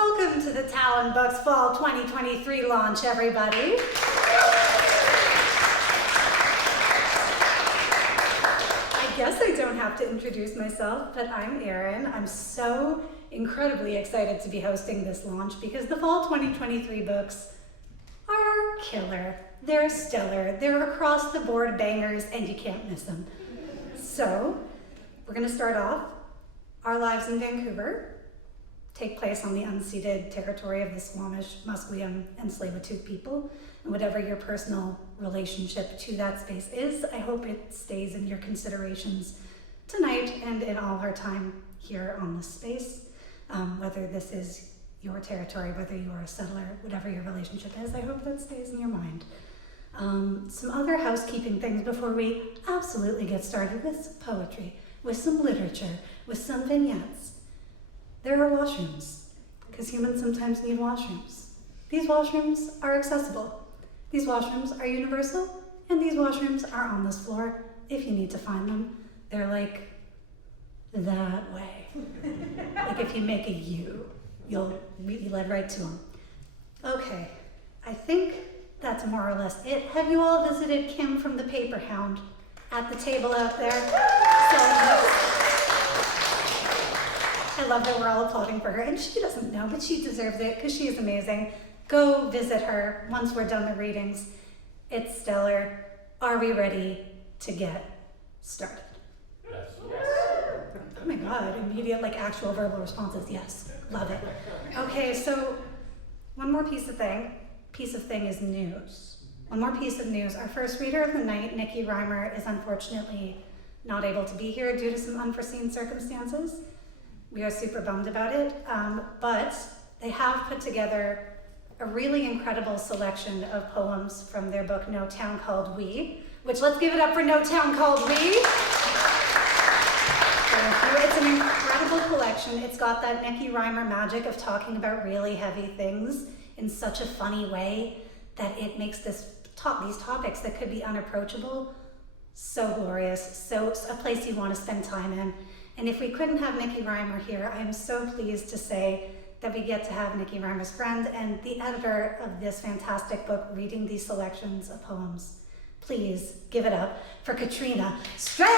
Welcome to the Talonbooks Fall 2023 launch, everybody. I guess I don't have to introduce myself, but I'm Erin. I'm so incredibly excited to be hosting this launch because the Fall 2023 books are killer. They're stellar. They're across the board bangers and you can't miss them. So we're going to start off. Our lives in Vancouver take place on the unceded territory of the Squamish, Musqueam, and Tsleil-Waututh people. And whatever your personal relationship to that space is, I hope it stays in your considerations tonight and in all our time here on this space. Whether this is your territory, whether you are a settler, whatever your relationship is, I hope that stays in your mind. Some other housekeeping things before we absolutely get started with some poetry, with some literature, with some vignettes. There are washrooms, because humans sometimes need washrooms. These washrooms are accessible. These washrooms are universal, and these washrooms are on this floor if you need to find them. They're like that way. Like if you make a U, you'll be led right to them. Okay, I think that's more or less it. Have you all visited Kim from the Paper Hound at the table out there? I love that we're all applauding for her, and she doesn't know, but she deserves it because she is amazing. Go visit her once we're done the readings. It's stellar. Are we ready to get started? Yes. Oh my God, immediate actual verbal responses. Yes, love it. Okay, so one more piece of thing is news. One more piece of news. Our first reader of the night, Nikki Reimer, is unfortunately not able to be here due to some unforeseen circumstances. We are super bummed about it, but they have put together a really incredible selection of poems from their book, No Town Called We, which let's give it up for No Town Called We. It's an incredible collection. It's got that Nikki Reimer magic of talking about really heavy things in such a funny way that it makes these topics that could be unapproachable so glorious, so a place you want to spend time in. And if we couldn't have Nikki Reimer here, I am so pleased to say that we get to have Nikki Reimer's friend and the editor of this fantastic book reading these selections of poems. Please give it up for Catriona Strang!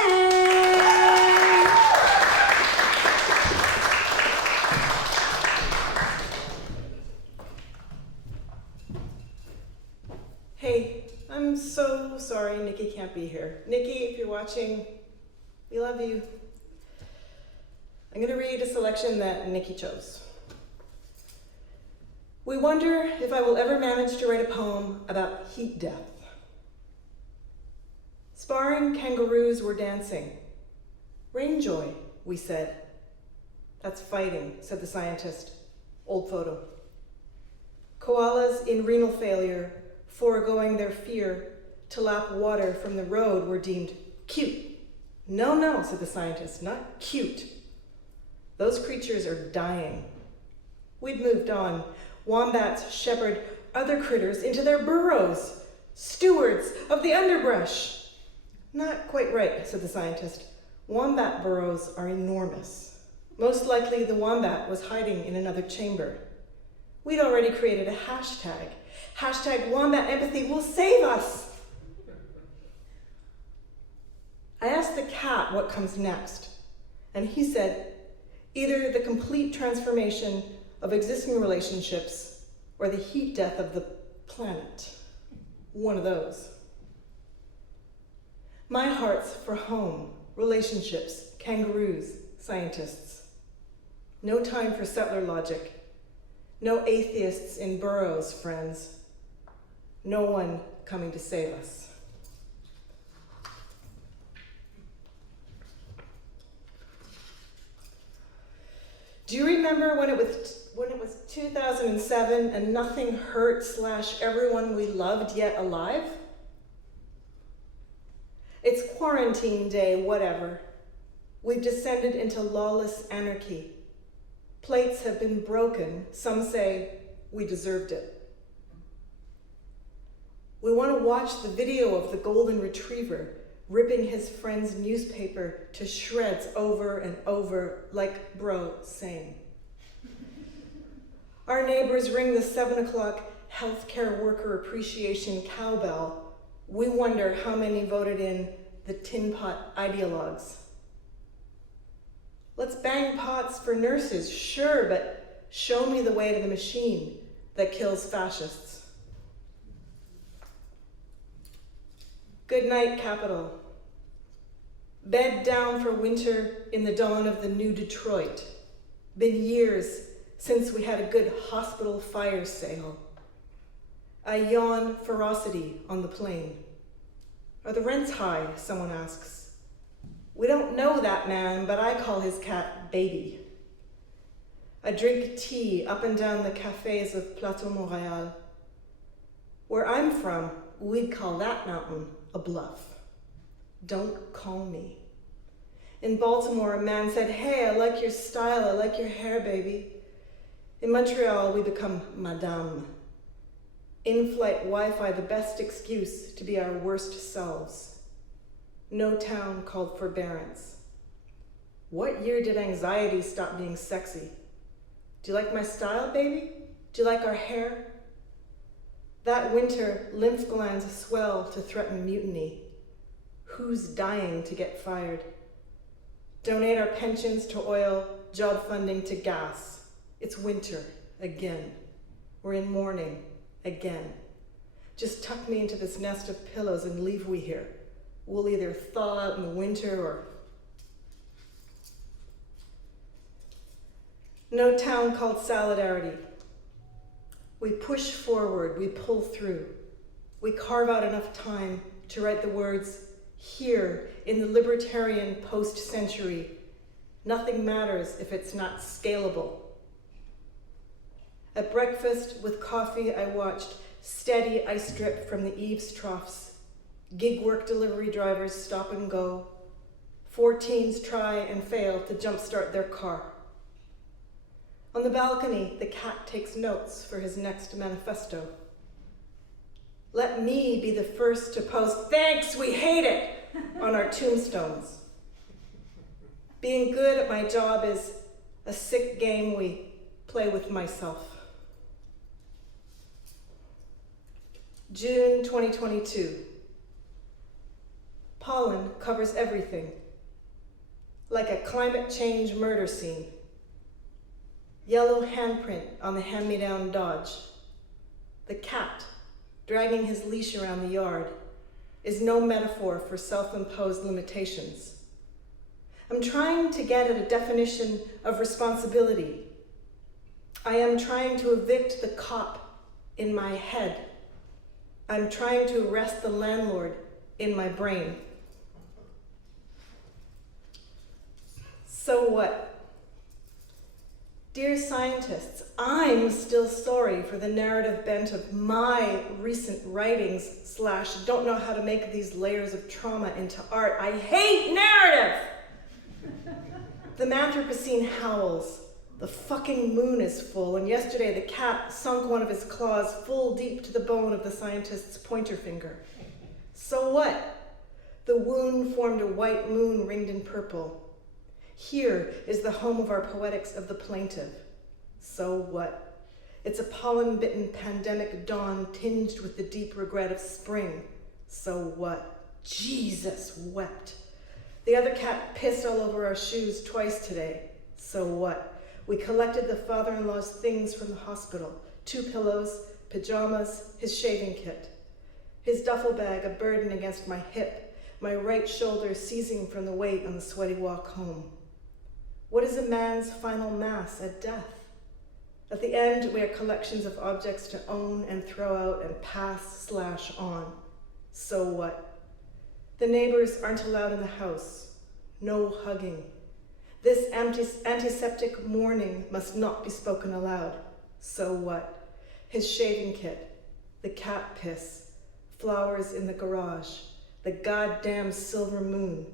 Hey, I'm so sorry Nikki can't be here. Nikki, if you're watching, we love you. I'm going to read a selection that Nikki chose. We wonder if I will ever manage to write a poem about heat death. Sparring kangaroos were dancing. Rainjoy, we said. That's fighting, said the scientist. Old photo. Koalas in renal failure, foregoing their fear to lap water from the road, were deemed cute. No, said the scientist, not cute. Those creatures are dying. We'd moved on. Wombats shepherd other critters into their burrows, stewards of the underbrush. Not quite right, said the scientist. Wombat burrows are enormous. Most likely the wombat was hiding in another chamber. We'd already created a hashtag. Hashtag wombat empathy will save us. I asked the cat what comes next, and he said, either the complete transformation of existing relationships or the heat death of the planet. One of those. My heart's for home, relationships, kangaroos, scientists. No time for settler logic. No atheists in burrows, friends. No one coming to save us. Do you remember when it was 2007 and nothing hurt / everyone we loved yet alive? It's quarantine day, whatever. We've descended into lawless anarchy. Plates have been broken. Some say we deserved it. We want to watch the video of the golden retriever ripping his friend's newspaper to shreds over and over, like bro saying, Our neighbors ring the 7 o'clock healthcare worker appreciation cowbell. We wonder how many voted in the tin pot ideologues. Let's bang pots for nurses, sure, but show me the way to the machine that kills fascists. Good night, Capital. Bed down for winter in the dawn of the new Detroit. Been years since we had a good hospital fire sale. I yawn ferocity on the plane. Are the rents high? Someone asks. We don't know that man, but I call his cat Baby. I drink tea up and down the cafes of Plateau Montréal. Where I'm from, we'd call that mountain a bluff. Don't call me. In Baltimore, a man said, hey, I like your style, I like your hair, baby. In Montreal, we become Madame. In-flight Wi-Fi, the best excuse to be our worst selves. No town called forbearance. What year did anxiety stop being sexy? Do you like my style, baby? Do you like our hair? That winter, lymph glands swell to threaten mutiny. Who's dying to get fired? Donate our pensions to oil, job funding to gas. It's winter, again. We're in mourning, again. Just tuck me into this nest of pillows and leave we here. We'll either thaw out in the winter or... No town called solidarity. We push forward, we pull through. We carve out enough time to write the words, here in the libertarian post-century, nothing matters if it's not scalable. At breakfast with coffee, I watched steady ice drip from the eaves troughs, gig work delivery drivers stop and go, 14s try and fail to jumpstart their car. On the balcony, the cat takes notes for his next manifesto. Let me be the first to post, thanks, we hate it, on our tombstones. Being good at my job is a sick game we play with myself. June 2022. Pollen covers everything, like a climate change murder scene. Yellow handprint on the hand-me-down Dodge. The cat, dragging his leash around the yard, is no metaphor for self-imposed limitations. I'm trying to get at a definition of responsibility. I am trying to evict the cop in my head. I'm trying to arrest the landlord in my brain. So what? Dear scientists, I'm still sorry for the narrative bent of my recent writings / don't know how to make these layers of trauma into art. I hate narrative! The Anthropocene howls. The fucking moon is full, and yesterday the cat sunk one of his claws full deep to the bone of the scientist's pointer finger. So what? The wound formed a white moon ringed in purple. Here is the home of our poetics of the plaintive. So what? It's a pollen-bitten pandemic dawn tinged with the deep regret of spring. So what? Jesus wept. The other cat pissed all over our shoes twice today. So what? We collected the father-in-law's things from the hospital. 2 pillows, pajamas, his shaving kit. His duffel bag a burden against my hip, my right shoulder seizing from the weight on the sweaty walk home. What is a man's final mass at death? At the end, we are collections of objects to own and throw out and pass / on. So what? The neighbors aren't allowed in the house. No hugging. This antiseptic mourning must not be spoken aloud. So what? His shaving kit, the cat piss, flowers in the garage, the goddamn silver moon.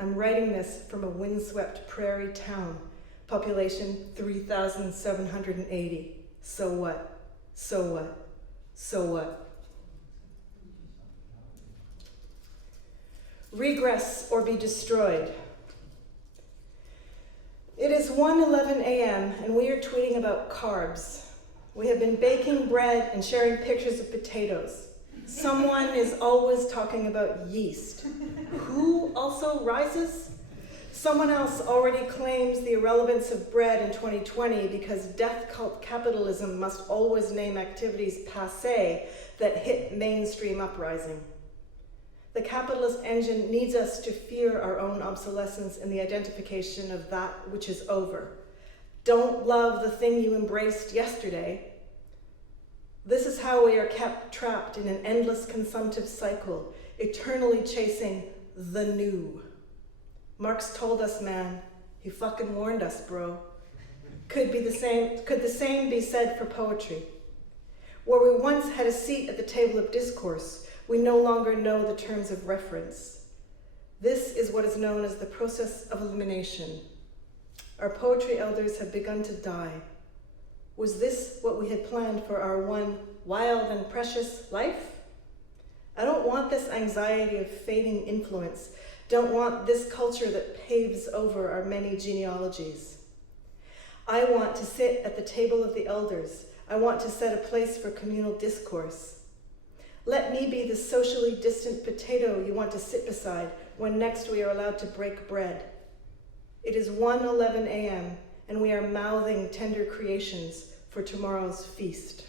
I'm writing this from a windswept prairie town, population 3,780. So what? So what? So what? Regress or be destroyed. It is 1:11 a.m. and we are tweeting about carbs. We have been baking bread and sharing pictures of potatoes. Someone is always talking about yeast. Who also rises? Someone else already claims the irrelevance of bread in 2020 because death cult capitalism must always name activities passé that hit mainstream uprising. The capitalist engine needs us to fear our own obsolescence in the identification of that which is over. Don't love the thing you embraced yesterday. This is how we are kept trapped in an endless consumptive cycle, eternally chasing the new. Marx told us, man. He fucking warned us, bro. Could the same be said for poetry? Where we once had a seat at the table of discourse, we no longer know the terms of reference. This is what is known as the process of elimination. Our poetry elders have begun to die. Was this what we had planned for our one wild and precious life? I don't want this anxiety of fading influence. Don't want this culture that paves over our many genealogies. I want to sit at the table of the elders. I want to set a place for communal discourse. Let me be the socially distant potato you want to sit beside when next we are allowed to break bread. It is 1:11 a.m. and we are mouthing tender creations for tomorrow's feast.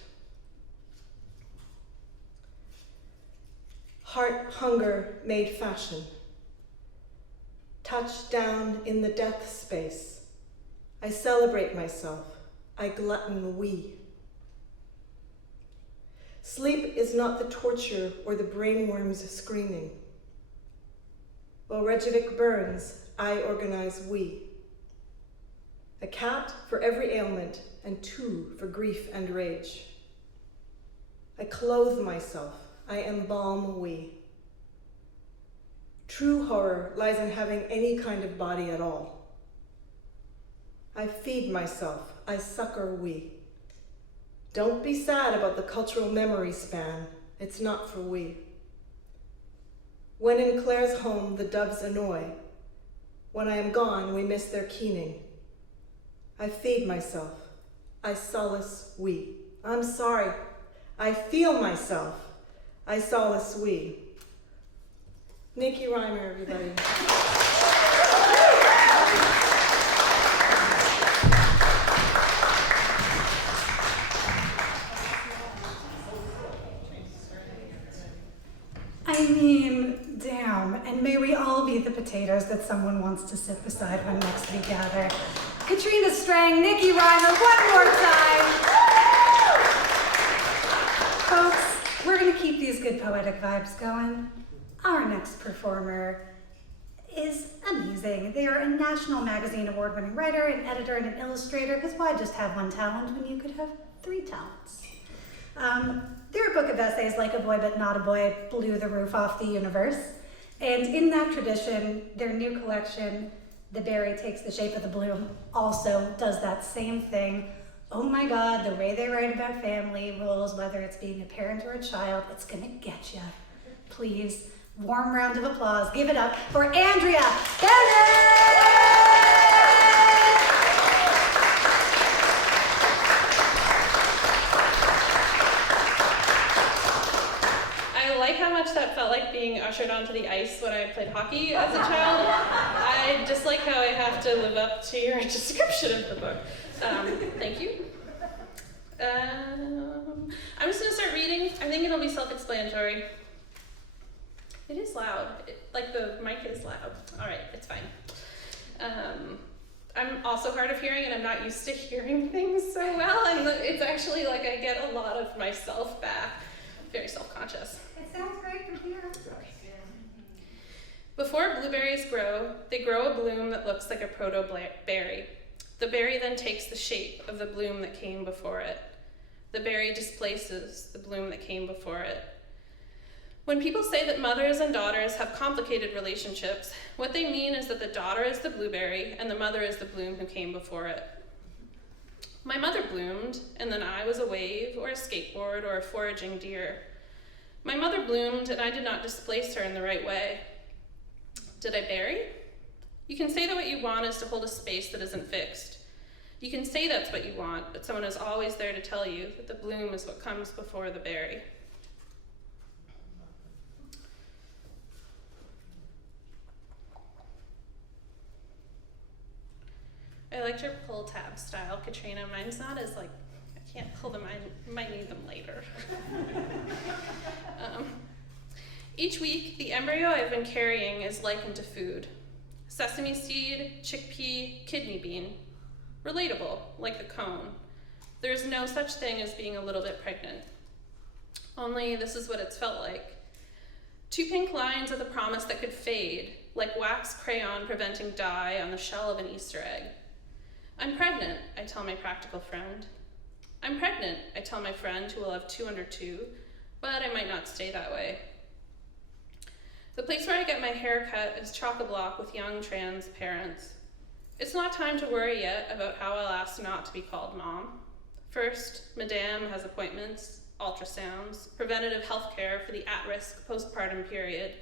Heart hunger made fashion. Touch down in the death space. I celebrate myself. I glutton we. Sleep is not the torture or the brainworms screaming. While Reykjavik burns, I organize we. A cat for every ailment and two for grief and rage. I clothe myself. I embalm we. True horror lies in having any kind of body at all. I feed myself. I succor we. Don't be sad about the cultural memory span. It's not for we. When in Claire's home, the doves annoy. When I am gone, we miss their keening. I feed myself. I solace we. I'm sorry. I feel myself. I solace we. Nikki Reimer, everybody. I mean, damn. And may we all be the potatoes that someone wants to sit beside when next we gather. Catriona Strang, Nikki Reimer, one more time. Folks, we're going to keep these good poetic vibes going. Our next performer is amazing. They are a National Magazine Award-winning writer, an editor, and an illustrator, because why just have one talent when you could have 3 talents? Their book of essays, Like a Boy But Not a Boy, blew the roof off the universe. And in that tradition, their new collection, The Berry Takes the Shape of the Bloom, also does that same thing. Oh my God, the way they write about family roles, whether it's being a parent or a child, it's gonna get you. Please, warm round of applause. Give it up for Andrea Bennett! How much that felt like being ushered onto the ice when I played hockey as a child. I just like how I have to live up to your description of the book. Thank you. I'm just gonna start reading. I think it'll be self-explanatory. It is loud. Like the mic is loud. All right, it's fine. I'm also hard of hearing and I'm not used to hearing things so well, and it's actually like I get a lot of myself back. Very self-conscious. It sounds great from here. Before blueberries grow, they grow a bloom that looks like a proto-berry. The berry then takes the shape of the bloom that came before it. The berry displaces the bloom that came before it. When people say that mothers and daughters have complicated relationships, what they mean is that the daughter is the blueberry and the mother is the bloom who came before it. My mother bloomed, and then I was a wave, or a skateboard, or a foraging deer. My mother bloomed, and I did not displace her in the right way. Did I bury? You can say that what you want is to hold a space that isn't fixed. You can say that's what you want, but someone is always there to tell you that the bloom is what comes before the berry. I liked your pull tab style, Catriona. Mine's not as I can't pull them, I might need them later. Each week, the embryo I've been carrying is likened to food. Sesame seed, chickpea, kidney bean. Relatable, like the cone. There's no such thing as being a little bit pregnant. Only this is what it's felt like. 2 pink lines with a promise that could fade, like wax crayon preventing dye on the shell of an Easter egg. I'm pregnant, I tell my practical friend. I'm pregnant, I tell my friend who will have 2 under 2, but I might not stay that way. The place where I get my hair cut is chock-a-block with young trans parents. It's not time to worry yet about how I'll ask not to be called mom. First, Madame has appointments, ultrasounds, preventative health care for the at-risk postpartum period.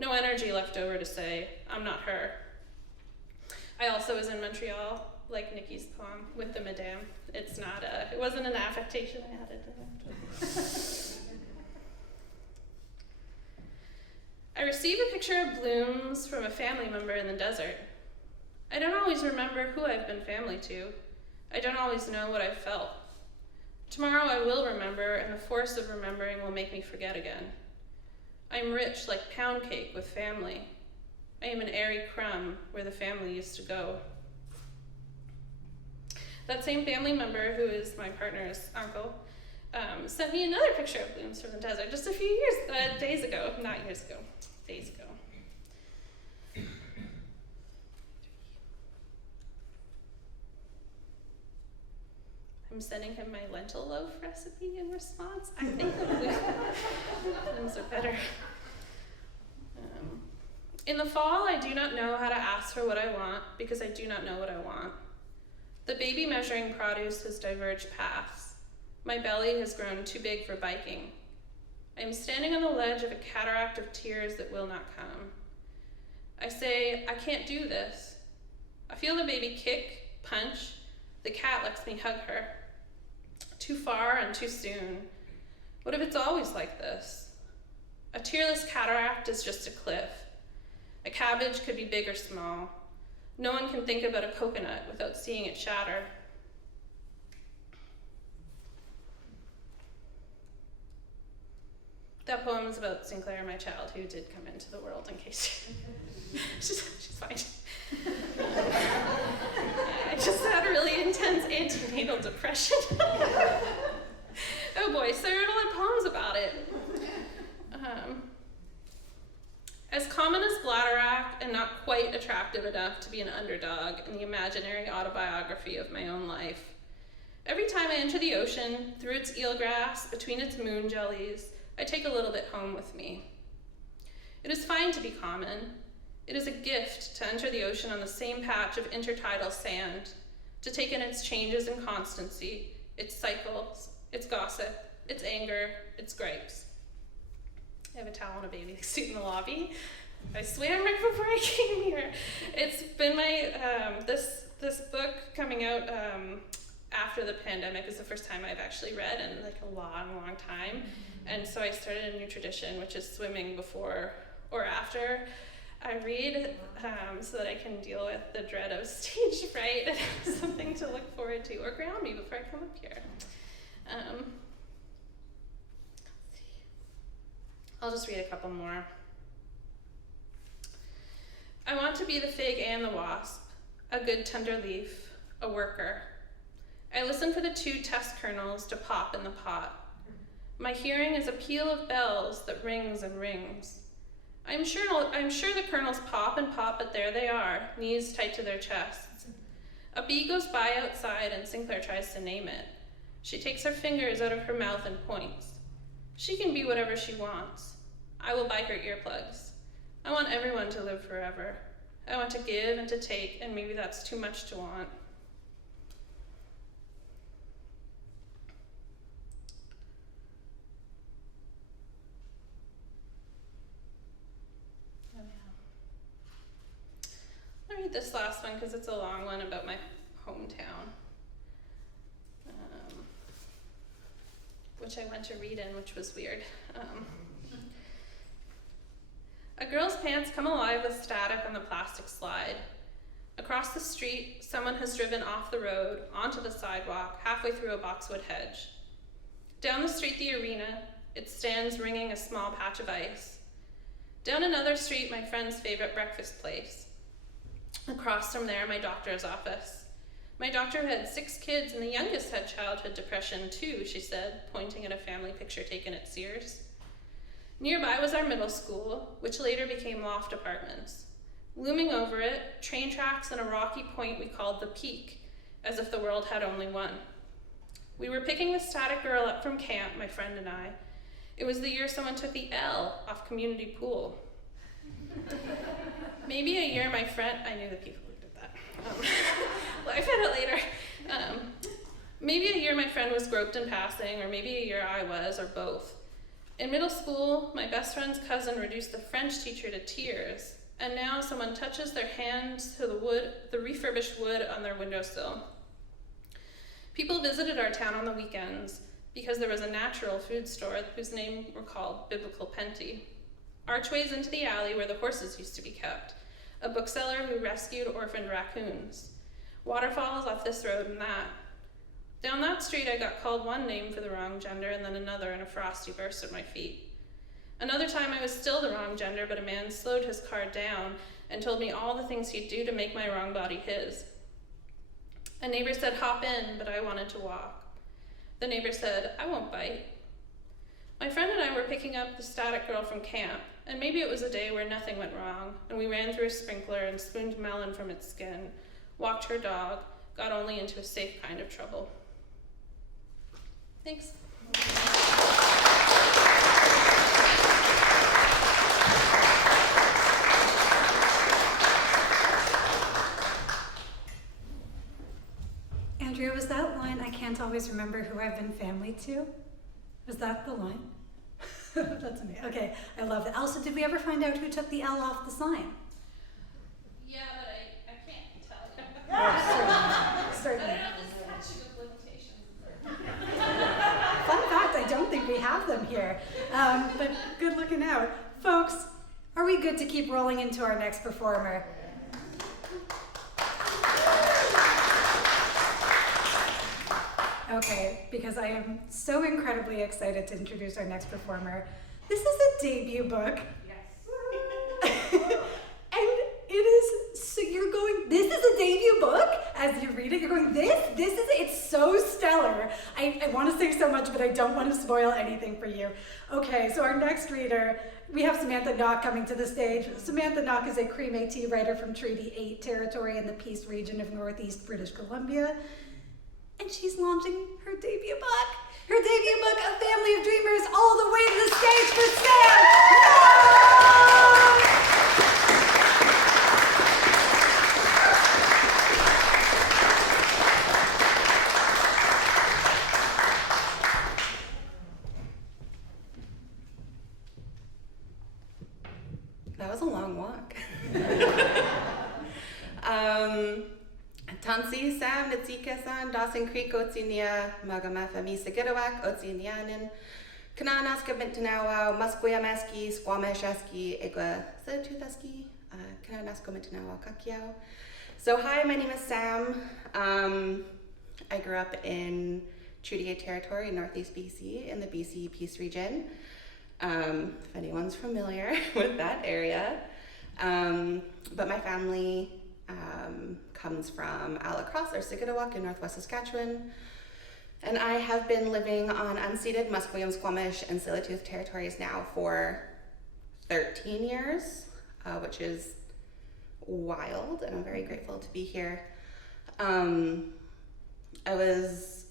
No energy left over to say, I'm not her. I also was in Montreal, like Nikki's poem, with the Madame. It wasn't an affectation I added to it. I receive a picture of blooms from a family member in the desert. I don't always remember who I've been family to. I don't always know what I've felt. Tomorrow I will remember, and the force of remembering will make me forget again. I am rich like pound cake with family. I am an airy crumb where the family used to go. That same family member, who is my partner's uncle, sent me another picture of blooms from the desert just a few days ago. Not years ago, days ago. I'm sending him my lentil loaf recipe in response. I think the blooms are better. In the fall, I do not know how to ask for what I want because I do not know what I want. The baby measuring produce has diverged paths. My belly has grown too big for biking. I am standing on the ledge of a cataract of tears that will not come. I say, I can't do this. I feel the baby kick, punch. The cat lets me hug her. Too far and too soon. What if it's always like this? A tearless cataract is just a cliff. A cabbage could be big or small. No one can think about a coconut without seeing it shatter. That poem is about Sinclair, my child, who did come into the world, in case she's fine. I just had a really intense antenatal depression. Oh boy, so I wrote a lot of poems about it. As common as Bladderwrack and not quite attractive enough to be an underdog in the imaginary autobiography of my own life. Every time I enter the ocean, through its eelgrass, between its moon jellies, I take a little bit home with me. It is fine to be common. It is a gift to enter the ocean on the same patch of intertidal sand, to take in its changes and constancy, its cycles, its gossip, its anger, its gripes. I have a towel and a bathing suit in the lobby. I swam right before I came here. It's been my, this book coming out after the pandemic is the first time I've actually read in like a long, long time. And so I started a new tradition, which is swimming before or after I read, so that I can deal with the dread of stage fright and have something to look forward to, or ground me before I come up here. I'll just read a couple more. I want to be the fig and the wasp, a good tender leaf, a worker. I listen for the 2 test kernels to pop in the pot. My hearing is a peal of bells that rings and rings. I'm sure the kernels pop and pop, but there they are, knees tight to their chests. A bee goes by outside and Sinclair tries to name it. She takes her fingers out of her mouth and points. She can be whatever she wants. I will buy her earplugs. I want everyone to live forever. I want to give and to take, and maybe that's too much to want. Oh, yeah. I'll read this last one because it's a long one about my hometown. which I went to read in, which was weird. A girl's pants come alive with static on the plastic slide. Across the street, someone has driven off the road, onto the sidewalk, halfway through a boxwood hedge. Down the street, the arena, it stands ringing a small patch of ice. Down another street, my friend's favorite breakfast place. Across from there, my doctor's office. My doctor had 6 kids, and the youngest had childhood depression too, she said, pointing at a family picture taken at Sears. Nearby was our middle school, which later became loft apartments. Looming over it, train tracks and a rocky point we called the Peak, as if the world had only one. We were picking the static girl up from camp, my friend and I. It was the year someone took the L off community pool. Maybe a year my friend, I knew the people who did that. Well, I found it later. Maybe a year my friend was groped in passing, or maybe a year I was, or both. In middle school, my best friend's cousin reduced the French teacher to tears, and now someone touches their hands to the refurbished wood on their windowsill. People visited our town on the weekends because there was a natural food store whose name recalled biblical plenty. Archways into the alley where the horses used to be kept, a bookseller who rescued orphaned raccoons, waterfalls off this road and that. Down that street, I got called one name for the wrong gender and then another in a frosty burst at my feet. Another time I was still the wrong gender, but a man slowed his car down and told me all the things he'd do to make my wrong body his. A neighbor said, hop in, but I wanted to walk. The neighbor said, I won't bite. My friend and I were picking up the static girl from camp, and maybe it was a day where nothing went wrong, and we ran through a sprinkler and spooned melon from its skin, walked her dog, got only into a safe kind of trouble. Thanks. Andrea, was that line, I can't always remember who I've been family to? Was that the line? That's amazing. Okay, I love it. Also, did we ever find out who took the L off the sign? Yeah, but I can't tell you. Certainly. I don't know the statute of limitations. Fun fact, I don't think we have them here. But good looking out. Folks, are we good to keep rolling into our next performer? Okay, because I am so incredibly excited to introduce our next performer. This is a debut book. Yes. And it is, so you're going, this is a debut book? As you read it, you're going, this is, it's so stellar. I want to say so much, but I don't want to spoil anything for you. Okay, so our next reader, we have Samantha Nock coming to the stage. Samantha Nock is a Cree Métis writer from Treaty 8 territory in the Peace region of Northeast British Columbia. And she's launching her debut book. Her debut book, A Family of Dreamers, all the way to the stage for Sam! That was a long walk. Tansi Sam Nitsika-san Dawson Creek Otsinia Magamafa Misagirawak Otsinianin Kananaska Bintanawa Musqueam-eski Squamish-eski Igwa Setuthaski Kananasko Bintanawa Kakiao. So hi, my name is Sam. I grew up in Treaty 8 territory in Northeast BC in the BC Peace region. If anyone's familiar with that area. But my family comes from Alacross or Sigitawak in Northwest Saskatchewan. And I have been living on unceded Musqueam, Squamish, and Tsleil-Waututh territories now for 13 years, which is wild, and I'm very grateful to be here. I was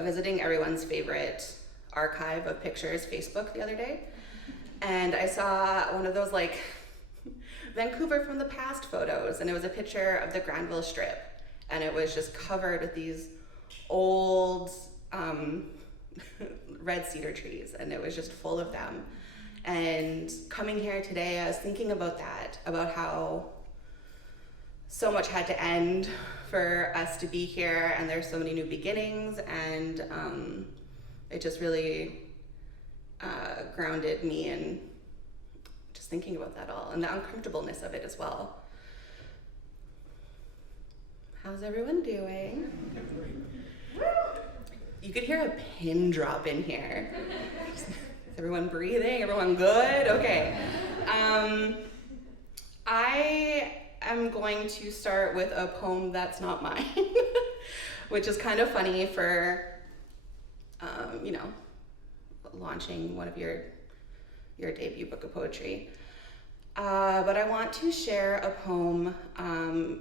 visiting everyone's favorite archive of pictures, Facebook, the other day, and I saw one of those like Vancouver from the past photos, and it was a picture of the Granville Strip, and it was just covered with these old red cedar trees, and it was just full of them. And coming here today, I was thinking about that, about how so much had to end for us to be here, and there's so many new beginnings, and it just really grounded me in just thinking about that all and the uncomfortableness of it as well. How's everyone doing? You could hear a pin drop in here. Is everyone breathing? Everyone good? Okay. I am going to start with a poem that's not mine, which is kind of funny for, launching one of your debut book of poetry. But I want to share a poem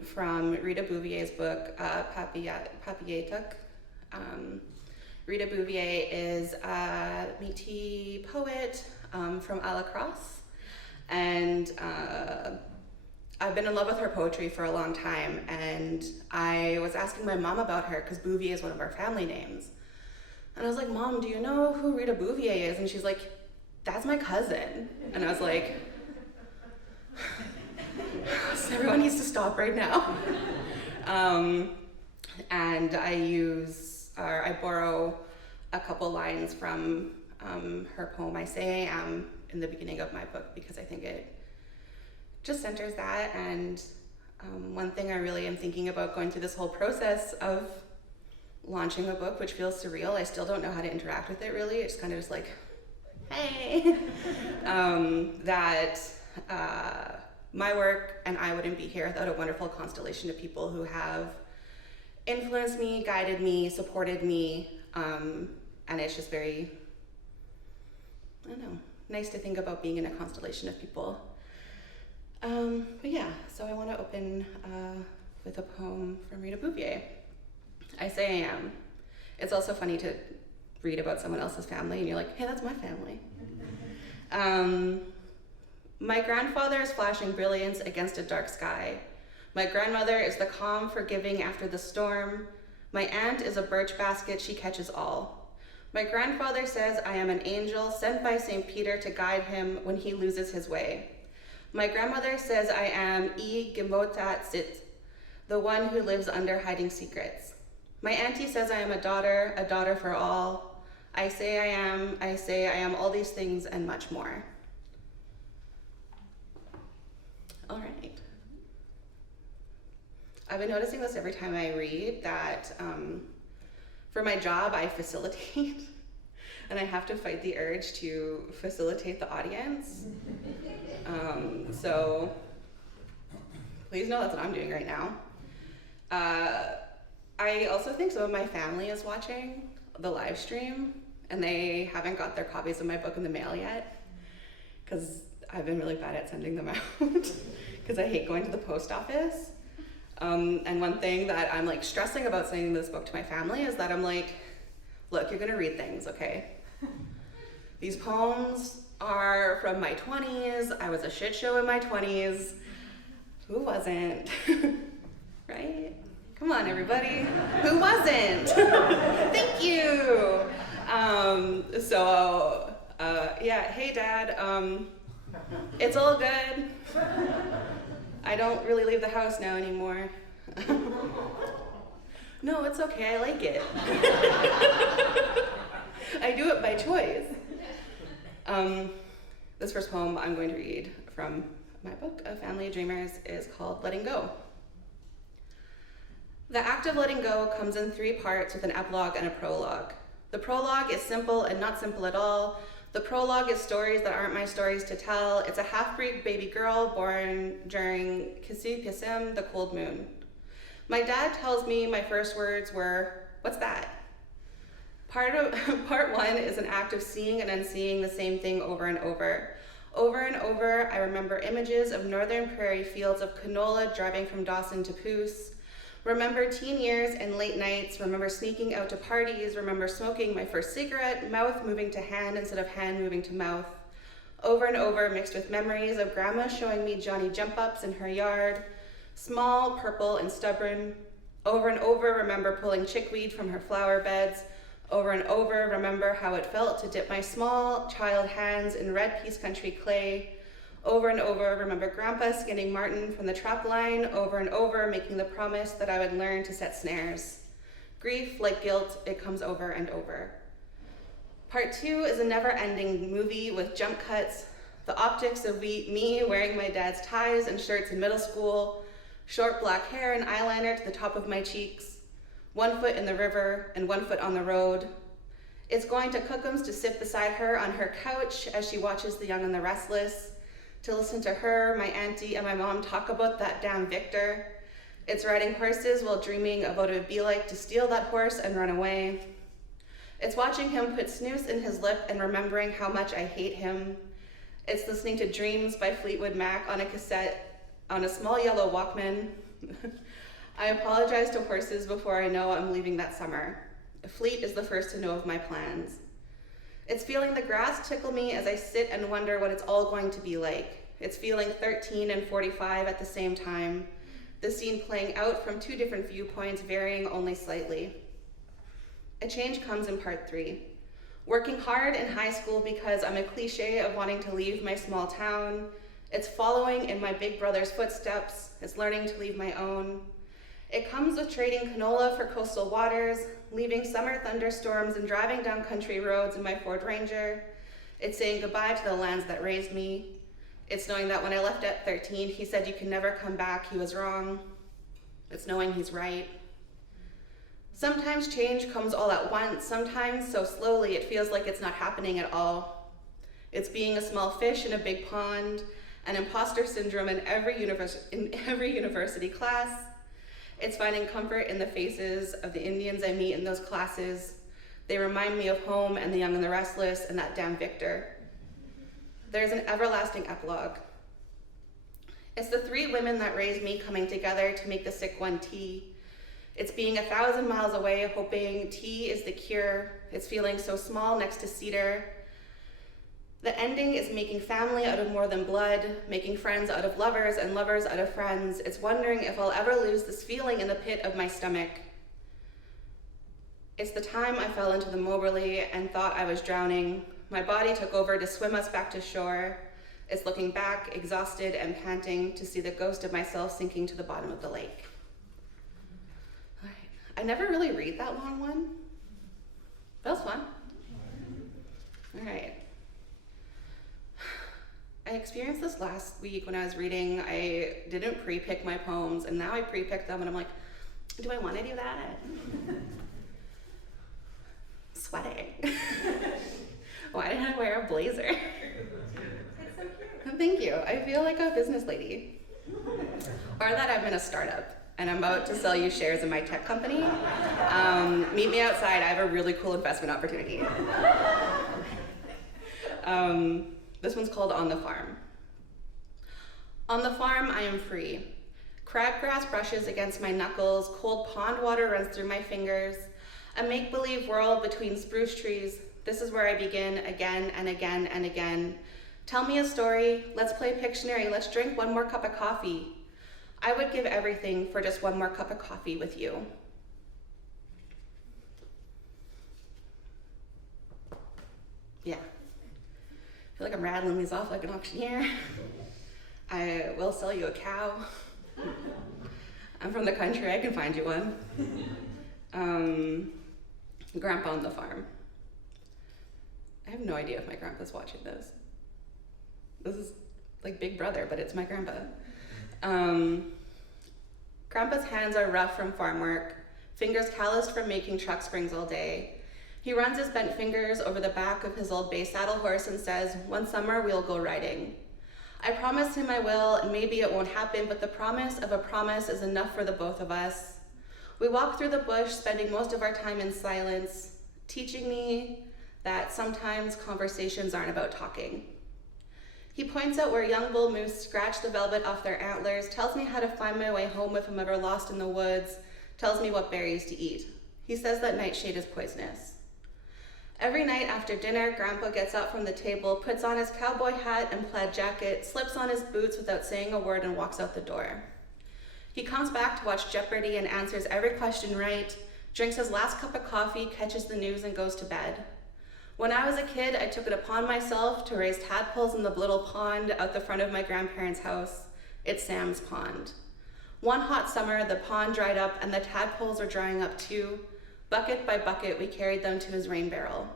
from Rita Bouvier's book, Pyatt. Rita Bouvier is a Métis poet from Alacrosse, and I've been in love with her poetry for a long time, and I was asking my mom about her because Bouvier is one of our family names. And I was like, Mom, do you know who Rita Bouvier is? And she's like, that's my cousin. And I was like, so everyone needs to stop right now. And I borrow a couple lines from her poem, I Say I Am, in the beginning of my book, because I think it just centers that. And one thing I really am thinking about going through this whole process of launching a book, which feels surreal. I still don't know how to interact with it really. It's kind of just like, hey, that my work and I wouldn't be here without a wonderful constellation of people who have influenced me, guided me, supported me, and it's just very, I don't know, nice to think about being in a constellation of people. But yeah, so I want to open with a poem from Rita Bouvier. I Say I Am. It's also funny to read about someone else's family and you're like, hey, that's my family. My grandfather is flashing brilliance against a dark sky. My grandmother is the calm forgiving after the storm. My aunt is a birch basket, she catches all. My grandfather says I am an angel sent by St. Peter to guide him when he loses his way. My grandmother says I am Gemotat Sit, the one who lives under hiding secrets. My auntie says I am a daughter for all. I say I am all these things and much more. All right. I've been noticing this every time I read that for my job, I facilitate and I have to fight the urge to facilitate the audience. So please know that's what I'm doing right now. I also think some of my family is watching the live stream and they haven't got their copies of my book in the mail yet because I've been really bad at sending them out because I hate going to the post office. And one thing that I'm like stressing about sending this book to my family is that I'm like, look, you're gonna read things, okay? These poems are from my 20s. I was a shit show in my 20s. Who wasn't? Right? Come on, everybody. Who wasn't? Thank you. Yeah, hey Dad, it's all good. I don't really leave the house now anymore. No, it's okay, I like it. I do it by choice. This first poem I'm going to read from my book, A Family of Dreamers, is called Letting Go. The act of letting go comes in 3 parts with an epilogue and a prologue. The prologue is simple and not simple at all. The prologue is stories that aren't my stories to tell. It's a half-breed baby girl born during Kisi Pisim, the cold moon. My dad tells me my first words were, "What's that?" Part 1 is an act of seeing and unseeing the same thing over and over. Over and over, I remember images of northern prairie fields of canola driving from Dawson to Poos. Remember teen years and late nights, remember sneaking out to parties, remember smoking my first cigarette, mouth moving to hand instead of hand moving to mouth. Over and over, mixed with memories of grandma showing me Johnny jump-ups in her yard, small, purple, and stubborn. Over and over, remember pulling chickweed from her flower beds. Over and over, remember how it felt to dip my small child hands in red Peace Country clay. Over and over, remember Grandpa skinning marten from the trap line. Over and over, making the promise that I would learn to set snares. Grief, like guilt, it comes over and over. Part 2 is a never-ending movie with jump cuts, the optics of me wearing my dad's ties and shirts in middle school, short black hair and eyeliner to the top of my cheeks, 1 foot in the river and 1 foot on the road. It's going to Cookums to sit beside her on her couch as she watches The Young and the Restless, to listen to her, my auntie, and my mom talk about that damn Victor. It's riding horses while dreaming of what it would be like to steal that horse and run away. It's watching him put snooze in his lip and remembering how much I hate him. It's listening to Dreams by Fleetwood Mac on a cassette on a small yellow Walkman. I apologize to horses before I know I'm leaving that summer. Fleet is the first to know of my plans. It's feeling the grass tickle me as I sit and wonder what it's all going to be like. It's feeling 13 and 45 at the same time. The scene playing out from 2 different viewpoints, varying only slightly. A change comes in part 3. Working hard in high school because I'm a cliche of wanting to leave my small town. It's following in my big brother's footsteps. It's learning to leave my own. It comes with trading canola for coastal waters, leaving summer thunderstorms and driving down country roads in my Ford Ranger. It's saying goodbye to the lands that raised me. It's knowing that when I left at 13, he said you can never come back, he was wrong. It's knowing he's right. Sometimes change comes all at once, sometimes so slowly it feels like it's not happening at all. It's being a small fish in a big pond, an imposter syndrome in every university class. It's finding comfort in the faces of the Indians I meet in those classes. They remind me of home and The Young and the Restless and that damn Victor. There's an everlasting epilogue. It's the 3 women that raised me coming together to make the sick one tea. It's being 1,000 miles away, hoping tea is the cure. It's feeling so small next to cedar. The ending is making family out of more than blood, making friends out of lovers and lovers out of friends. It's wondering if I'll ever lose this feeling in the pit of my stomach. It's the time I fell into the Moberly and thought I was drowning. My body took over to swim us back to shore. It's looking back, exhausted and panting, to see the ghost of myself sinking to the bottom of the lake. All right. I never really read that long one. That was fun. All right. I experienced this last week when I was reading. I didn't pre-pick my poems, and now I pre-picked them, and I'm like, do I want to do that? Sweating. Why did I wear a blazer? It's so cute. Thank you. I feel like a business lady. Or that I'm in a startup, and I'm about to sell you shares in my tech company. Meet me outside. I have a really cool investment opportunity. This one's called On the Farm. On the farm, I am free. Crabgrass brushes against my knuckles, cold pond water runs through my fingers. A make-believe world between spruce trees. This is where I begin again and again and again. Tell me a story, let's play Pictionary, let's drink 1 more cup of coffee. I would give everything for just 1 more cup of coffee with you. Yeah. I feel like I'm rattling these off like an auctioneer. I will sell you a cow. I'm from the country, I can find you one. Grandpa on the farm. I have no idea if my grandpa's watching this. This is like Big Brother, but it's my grandpa. Grandpa's hands are rough from farm work, fingers calloused from making truck springs all day. He runs his bent fingers over the back of his old bay saddle horse and says, one summer we'll go riding. I promised him I will, and maybe it won't happen, but the promise of a promise is enough for the both of us. We walk through the bush, spending most of our time in silence, teaching me that sometimes conversations aren't about talking. He points out where young bull moose scratch the velvet off their antlers, tells me how to find my way home if I'm ever lost in the woods, tells me what berries to eat. He says that nightshade is poisonous. Every night after dinner, Grandpa gets up from the table, puts on his cowboy hat and plaid jacket, slips on his boots without saying a word, and walks out the door. He comes back to watch Jeopardy and answers every question right, drinks his last cup of coffee, catches the news, and goes to bed. When I was a kid, I took it upon myself to raise tadpoles in the little pond out the front of my grandparents' house. It's Sam's pond. One hot summer, the pond dried up and the tadpoles were drying up too. Bucket by bucket, we carried them to his rain barrel.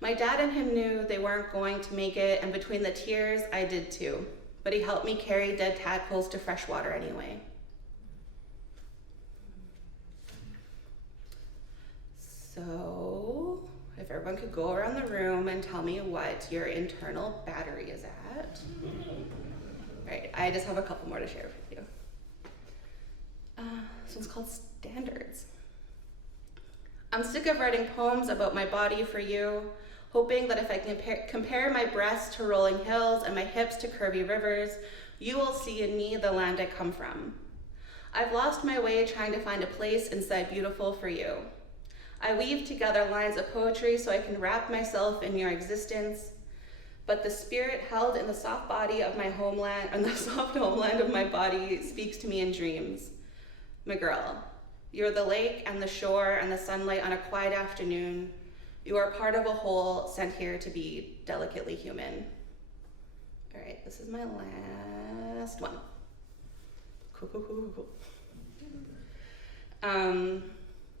My dad and him knew they weren't going to make it, and between the tears, I did too. But he helped me carry dead tadpoles to fresh water anyway. So, if everyone could go around the room and tell me what your internal battery is at. Right, I just have a couple more to share with you. This one's called Standards. I'm sick of writing poems about my body for you, hoping that if I compare my breasts to rolling hills and my hips to curvy rivers, you will see in me the land I come from. I've lost my way trying to find a place inside beautiful for you. I weave together lines of poetry so I can wrap myself in your existence, but the spirit held in the soft body of my homeland, and the soft homeland of my body speaks to me in dreams. My girl, you're the lake and the shore and the sunlight on a quiet afternoon. You are part of a whole sent here to be delicately human. All right, this is my last one. Cool.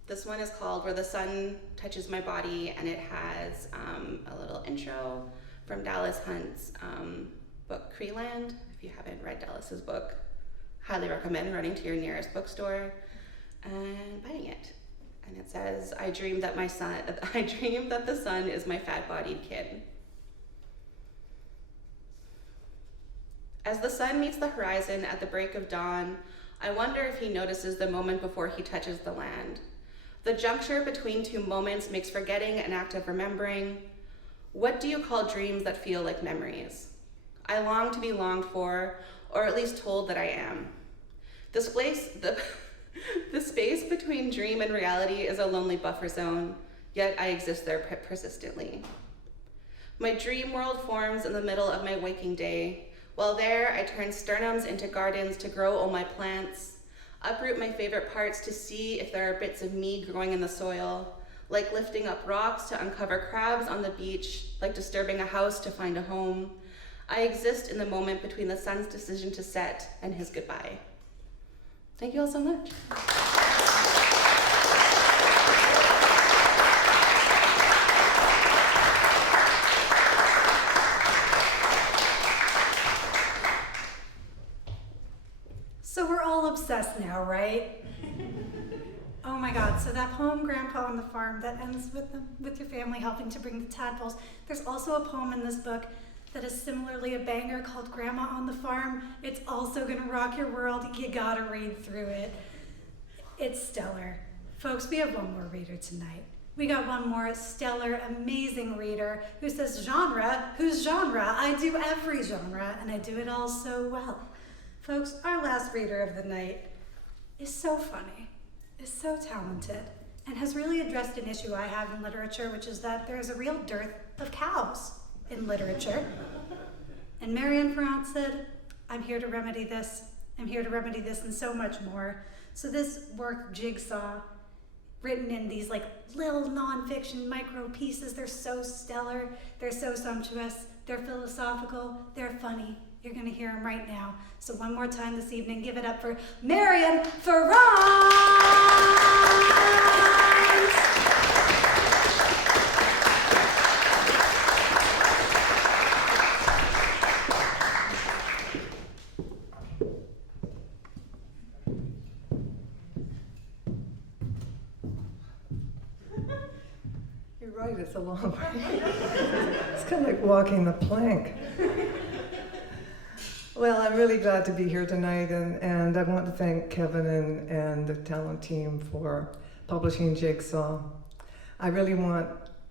This one is called Where the Sun Touches My Body, and it has a little intro from Dallas Hunt's book, Creeland. If you haven't read Dallas's book, highly recommend running to your nearest bookstore and buying it. And it says, I dream that the sun is my fat-bodied kid. As the sun meets the horizon at the break of dawn, I wonder if he notices the moment before he touches the land. The juncture between two moments makes forgetting an act of remembering. What do you call dreams that feel like memories? I long to be longed for, or at least told that I am. The space between dream and reality is a lonely buffer zone, yet I exist there persistently. My dream world forms in the middle of my waking day. While there, I turn sternums into gardens to grow all my plants, uproot my favorite parts to see if there are bits of me growing in the soil, like lifting up rocks to uncover crabs on the beach, like disturbing a house to find a home. I exist in the moment between the sun's decision to set and his goodbye. Thank you all so much. So we're all obsessed now, right? Oh my God, so that poem, Grandpa on the Farm, that ends with your family helping to bring the tadpoles. There's also a poem in this book that is similarly a banger called Grandma on the Farm. It's also gonna rock your world. You gotta read through it. It's stellar. Folks, we have one more reader tonight. We got one more stellar, amazing reader who says genre, whose genre? I do every genre, and I do it all so well. Folks, our last reader of the night is so funny, is so talented, and has really addressed an issue I have in literature, which is that there's a real dearth of cows in literature. And Marianne Farrant said, I'm here to remedy this. I'm here to remedy this and so much more. So this work, Jigsaw, written in these like little nonfiction micro pieces, they're so stellar, they're so sumptuous, they're philosophical, they're funny. You're gonna hear them right now. So one more time this evening, give it up for Marianne Farrant! You're right, it's a long way. It's kind of like walking the plank. Well, I'm really glad to be here tonight, and I want to thank Kevin and the talent team for publishing Jigsaw. I really want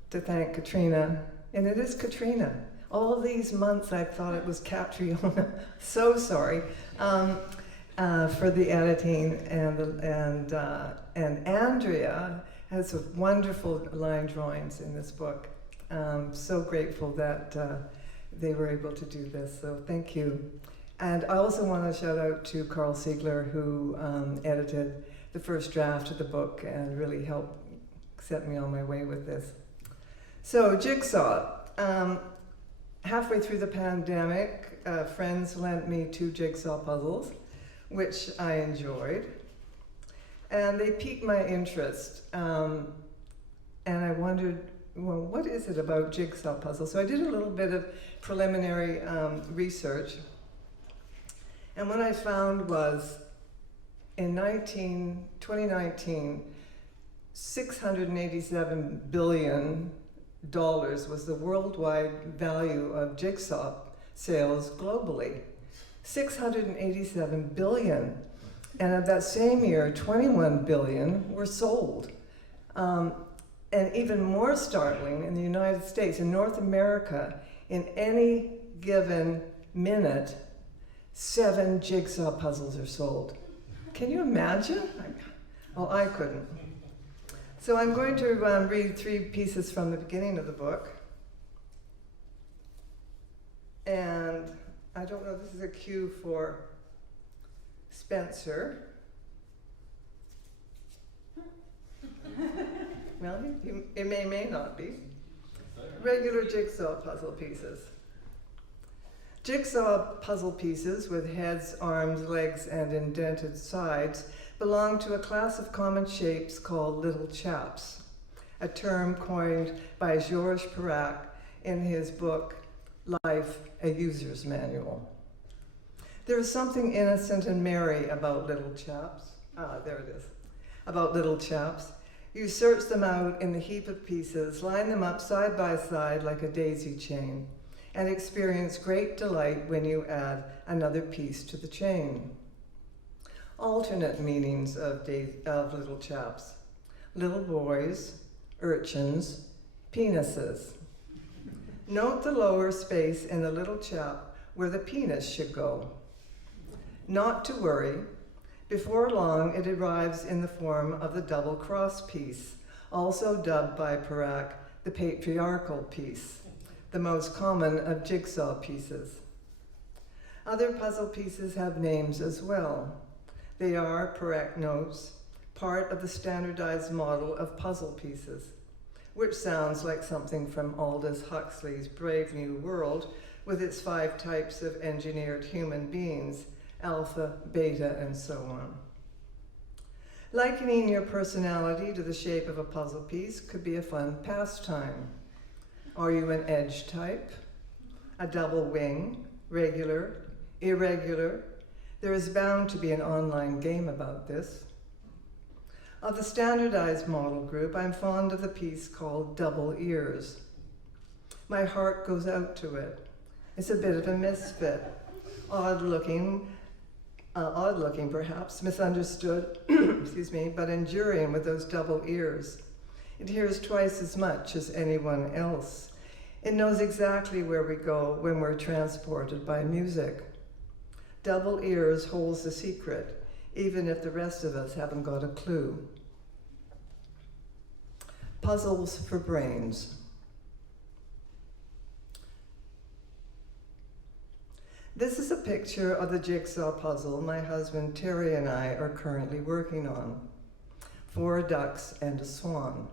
to thank Catriona, and it is Catriona. All these months I thought it was Catriona. So sorry for the editing, and Andrea has some wonderful line drawings in this book. So grateful that they were able to do this, so thank you. And I also want to shout out to Carl Siegler, who edited the first draft of the book and really helped set me on my way with this. So, Jigsaw. Halfway through the pandemic, friends lent me 2 jigsaw puzzles, which I enjoyed. And they piqued my interest. And I wondered well, what is it about jigsaw puzzles? So I did a little bit of preliminary research. And what I found was in 2019, $687 billion was the worldwide value of jigsaw sales globally. 687 billion. And of that same year, 21 billion were sold. And even more startling, in the United States, in North America, in any given minute, 7 jigsaw puzzles are sold. Can you imagine? Well, I couldn't. So I'm going to read 3 pieces from the beginning of the book. And I don't know, this is a cue for Spencer. Well, it may not be. Regular jigsaw puzzle pieces. Jigsaw puzzle pieces with heads, arms, legs, and indented sides belong to a class of common shapes called little chaps, a term coined by Georges Pyatt in his book, Life, a User's Manual. There is something innocent and merry about little chaps. There it is. About little chaps. You search them out in the heap of pieces, line them up side by side like a daisy chain, and experience great delight when you add another piece to the chain. Alternate meanings of little chaps. Little boys, urchins, penises. Note the lower space in the little chap where the penis should go. Not to worry, before long it arrives in the form of the double cross piece, also dubbed by Pyatt the patriarchal piece, the most common of jigsaw pieces. Other puzzle pieces have names as well. They are, Pyatt notes, part of the standardized model of puzzle pieces, which sounds like something from Aldous Huxley's Brave New World with its 5 types of engineered human beings, alpha, beta, and so on. Likening your personality to the shape of a puzzle piece could be a fun pastime. Are you an edge type? A double wing? Regular? Irregular? There is bound to be an online game about this. Of the standardized model group, I'm fond of the piece called Double Ears. My heart goes out to it. It's a bit of a misfit, odd-looking perhaps, misunderstood, excuse me, but enduring with those double ears. It hears twice as much as anyone else. It knows exactly where we go when we're transported by music. Double ears holds the secret, even if the rest of us haven't got a clue. Puzzles for brains. This is a picture of the jigsaw puzzle my husband Terry and I are currently working on. 4 ducks and a swan.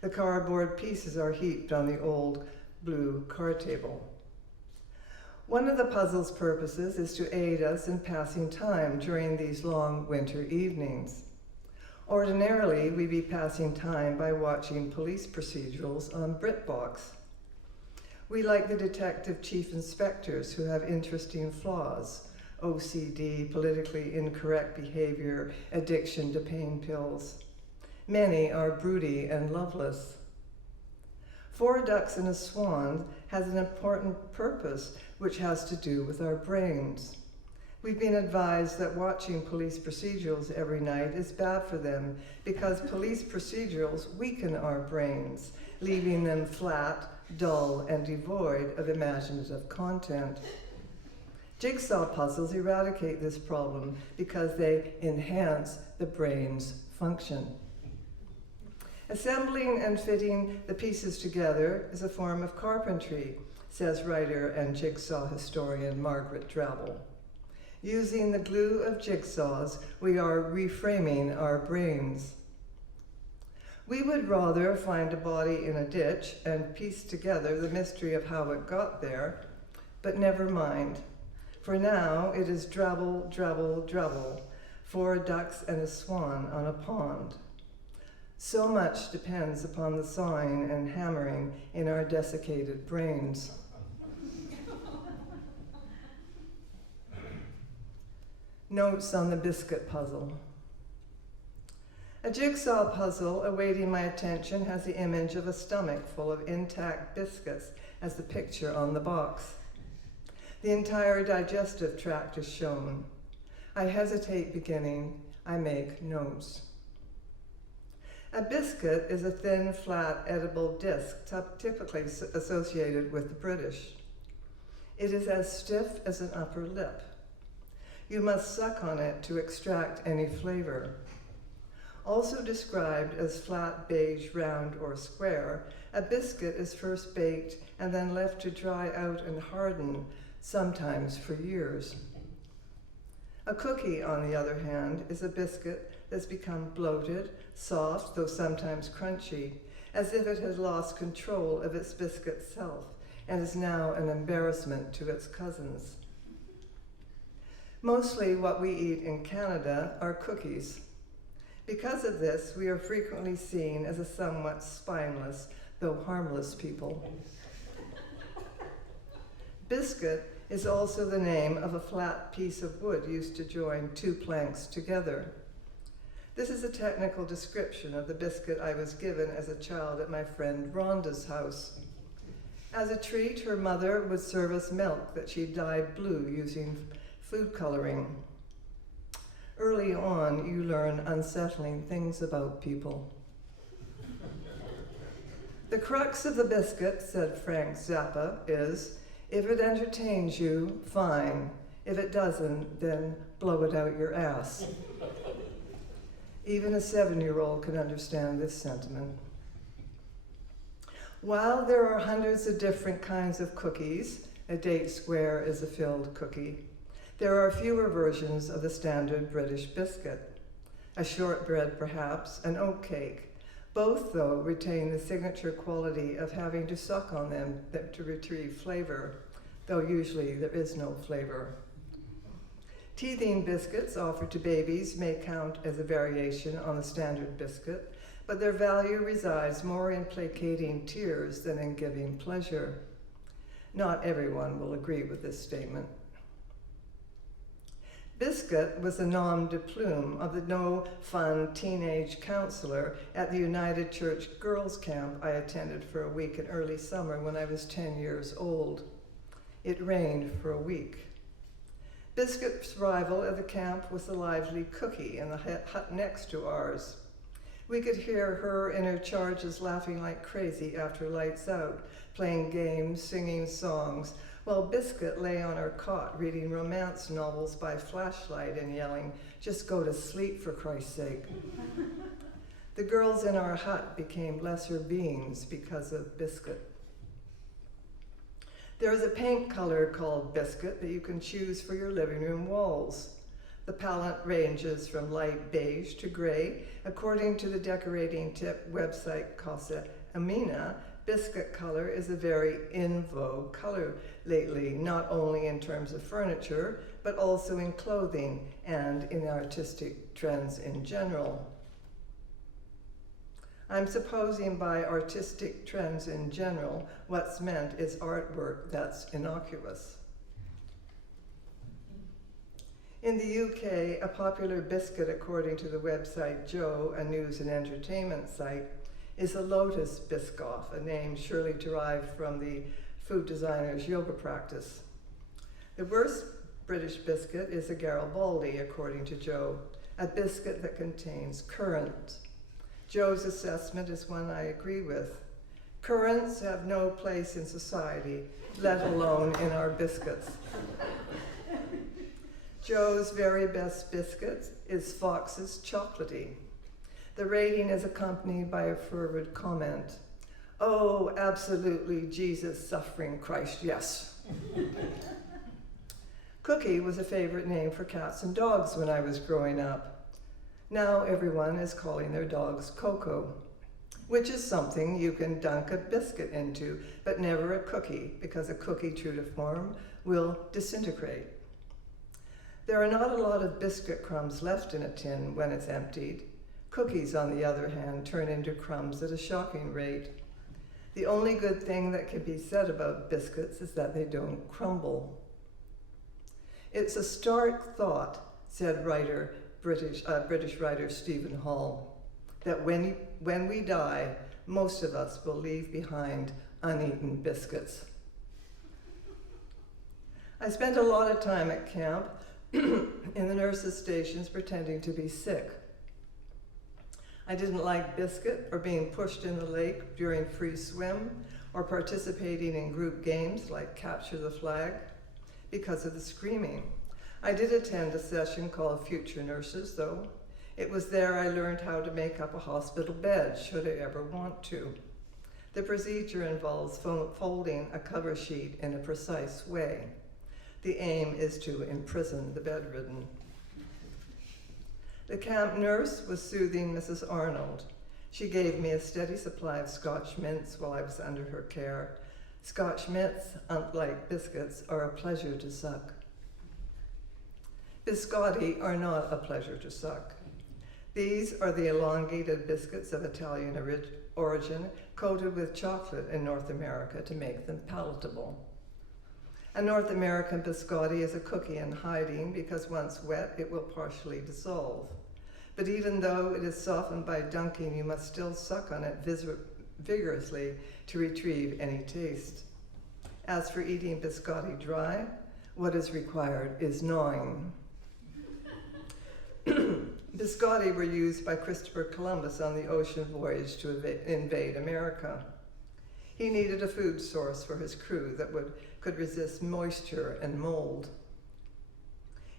The cardboard pieces are heaped on the old blue card table. One of the puzzle's purposes is to aid us in passing time during these long winter evenings. Ordinarily, we'd be passing time by watching police procedurals on BritBox. We like the detective chief inspectors who have interesting flaws, OCD, politically incorrect behavior, addiction to pain pills. Many are broody and loveless. 4 ducks and a swan has an important purpose which has to do with our brains. We've been advised that watching police procedurals every night is bad for them because police procedurals weaken our brains, leaving them flat, dull, and devoid of imaginative content. Jigsaw puzzles eradicate this problem because they enhance the brain's function. Assembling and fitting the pieces together is a form of carpentry, says writer and jigsaw historian Margaret Drabble. Using the glue of jigsaws, we are reframing our brains. We would rather find a body in a ditch and piece together the mystery of how it got there, but never mind. For now, it is drabble, drabble, drabble, 4 ducks and a swan on a pond. So much depends upon the sawing and hammering in our desiccated brains. Notes on the biscuit puzzle. A jigsaw puzzle awaiting my attention has the image of a stomach full of intact biscuits as the picture on the box. The entire digestive tract is shown. I hesitate beginning. I make notes. A biscuit is a thin, flat, edible disc typically associated with the British. It is as stiff as an upper lip. You must suck on it to extract any flavor. Also described as flat, beige, round, or square, a biscuit is first baked and then left to dry out and harden, sometimes for years. A cookie, on the other hand, is a biscuit that's become bloated, soft, though sometimes crunchy, as if it has lost control of its biscuit self and is now an embarrassment to its cousins. Mostly what we eat in Canada are cookies. Because of this, we are frequently seen as a somewhat spineless, though harmless people. Biscuit is also the name of a flat piece of wood used to join two planks together. This is a technical description of the biscuit I was given as a child at my friend Rhonda's house. As a treat, her mother would serve us milk that she dyed blue using food coloring. Early on, you learn unsettling things about people. The crux of the biscuit, said Frank Zappa, is, if it entertains you, fine. If it doesn't, then blow it out your ass. Even a 7-year-old can understand this sentiment. While there are hundreds of different kinds of cookies, a date square is a filled cookie, there are fewer versions of the standard British biscuit. A shortbread, perhaps, an oat cake. Both, though, retain the signature quality of having to suck on them to retrieve flavor, though usually there is no flavor. Teething biscuits offered to babies may count as a variation on the standard biscuit, but their value resides more in placating tears than in giving pleasure. Not everyone will agree with this statement. Biscuit was the nom de plume of the no-fun teenage counselor at the United Church Girls Camp I attended for a week in early summer when I was 10 years old. It rained for a week. Biscuit's rival at the camp was the lively Cookie in the hut next to ours. We could hear her and her charges laughing like crazy after lights out, playing games, singing songs, while Biscuit lay on her cot reading romance novels by flashlight and yelling, "Just go to sleep, for Christ's sake." The girls in our hut became lesser beings because of Biscuit. There is a paint color called Biscuit that you can choose for your living room walls. The palette ranges from light beige to gray. According to the decorating tip website Casa Amina, biscuit color is a very in vogue color lately, not only in terms of furniture, but also in clothing and in artistic trends in general. I'm supposing by artistic trends in general, what's meant is artwork that's innocuous. In the UK, a popular biscuit, according to the website Joe, a news and entertainment site, is a lotus biscoff, a name surely derived from the food designer's yoga practice. The worst British biscuit is a Garibaldi, according to Joe, a biscuit that contains currant. Joe's assessment is one I agree with. Currants have no place in society, let alone in our biscuits. Joe's very best biscuit is Fox's Chocolatey. The rating is accompanied by a fervid comment. Oh, absolutely, Jesus, suffering Christ, yes. Cookie was a favorite name for cats and dogs when I was growing up. Now everyone is calling their dogs Coco, which is something you can dunk a biscuit into, but never a cookie, because a cookie true to form will disintegrate. There are not a lot of biscuit crumbs left in a tin when it's emptied. Cookies, on the other hand, turn into crumbs at a shocking rate. The only good thing that can be said about biscuits is that they don't crumble. It's a stark thought, said British writer Stephen Hall, that when we die, most of us will leave behind uneaten biscuits. I spent a lot of time at camp in the nurses' stations pretending to be sick. I didn't like biscuit or being pushed in the lake during free swim or participating in group games like Capture the Flag because of the screaming. I did attend a session called Future Nurses, though. It was there I learned how to make up a hospital bed, should I ever want to. The procedure involves folding a cover sheet in a precise way. The aim is to imprison the bedridden. The camp nurse was soothing Mrs. Arnold. She gave me a steady supply of Scotch mints while I was under her care. Scotch mints, unlike biscuits, are a pleasure to suck. Biscotti are not a pleasure to suck. These are the elongated biscuits of Italian origin, coated with chocolate in North America to make them palatable. A North American biscotti is a cookie in hiding because once wet, it will partially dissolve. But even though it is softened by dunking, you must still suck on it vigorously to retrieve any taste. As for eating biscotti dry, what is required is gnawing. Biscotti were used by Christopher Columbus on the ocean voyage to invade America. He needed a food source for his crew that could resist moisture and mold.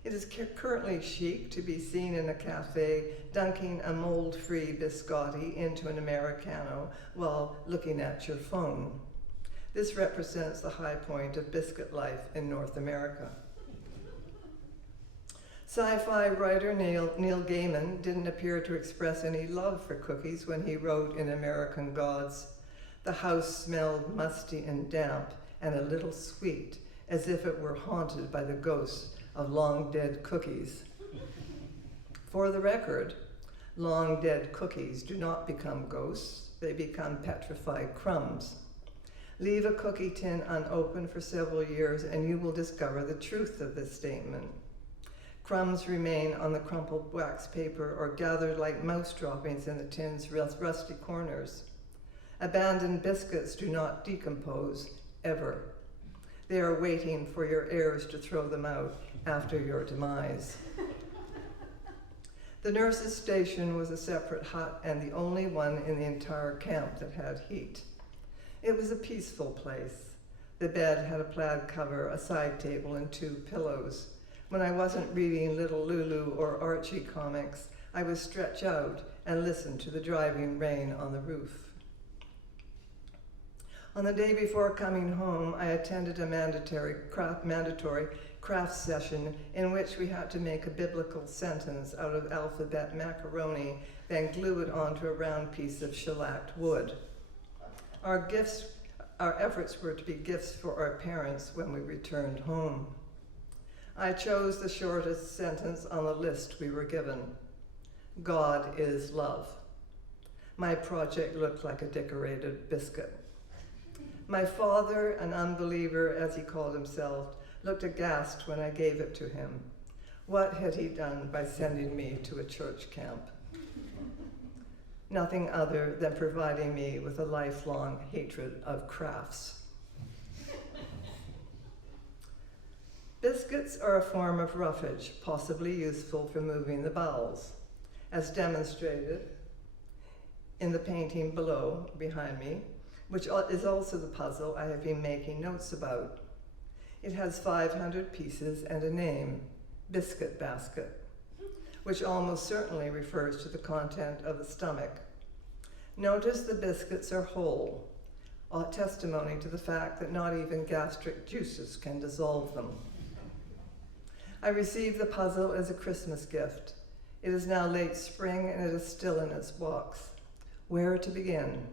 It is currently chic to be seen in a cafe dunking a mold-free biscotti into an Americano while looking at your phone. This represents the high point of biscuit life in North America. Sci-fi writer Neil Gaiman didn't appear to express any love for cookies when he wrote in American Gods, "The house smelled musty and damp and a little sweet, as if it were haunted by the ghosts of long-dead cookies." For the record, long-dead cookies do not become ghosts, they become petrified crumbs. Leave a cookie tin unopened for several years and you will discover the truth of this statement. Crumbs remain on the crumpled wax paper or gathered like mouse droppings in the tin's rusty corners. Abandoned biscuits do not decompose, ever. They are waiting for your heirs to throw them out after your demise. The nurses' station was a separate hut and the only one in the entire camp that had heat. It was a peaceful place. The bed had a plaid cover, a side table, and 2 pillows. When I wasn't reading Little Lulu or Archie comics, I would stretch out and listen to the driving rain on the roof. On the day before coming home, I attended a mandatory craft session in which we had to make a biblical sentence out of alphabet macaroni, then glue it onto a round piece of shellacked wood. Our efforts were to be gifts for our parents when we returned home. I chose the shortest sentence on the list we were given. God is love. My project looked like a decorated biscuit. My father, an unbeliever as he called himself, looked aghast when I gave it to him. What had he done by sending me to a church camp? Nothing other than providing me with a lifelong hatred of crafts. Biscuits are a form of roughage, possibly useful for moving the bowels, as demonstrated in the painting behind me, which is also the puzzle I have been making notes about. It has 500 pieces and a name, Biscuit Basket, which almost certainly refers to the content of the stomach. Notice the biscuits are whole, a testimony to the fact that not even gastric juices can dissolve them. I received the puzzle as a Christmas gift. It is now late spring and it is still in its box. Where to begin?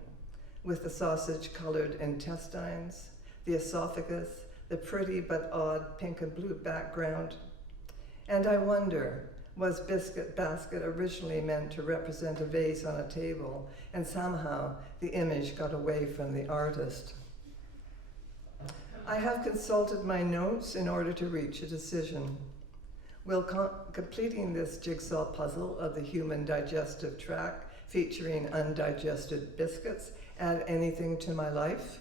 With the sausage-colored intestines, the esophagus, the pretty but odd pink and blue background. And I wonder, was biscuit basket originally meant to represent a vase on a table, and somehow the image got away from the artist. I have consulted my notes in order to reach a decision. Will completing this jigsaw puzzle of the human digestive tract featuring undigested biscuits add anything to my life?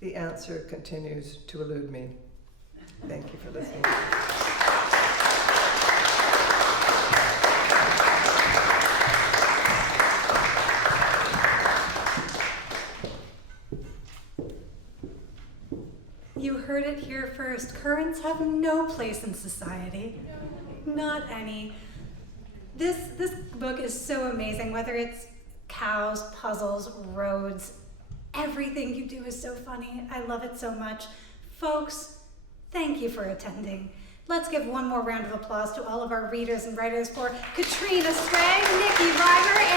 The answer continues to elude me. Thank you for listening. You heard it here first. Currents have no place in society. Not any. This book is so amazing, whether it's cows, puzzles, roads, everything you do is so funny. I love it so much. Folks, thank you for attending. Let's give one more round of applause to all of our readers and writers for Catriona, Strang, Nikki Reimer,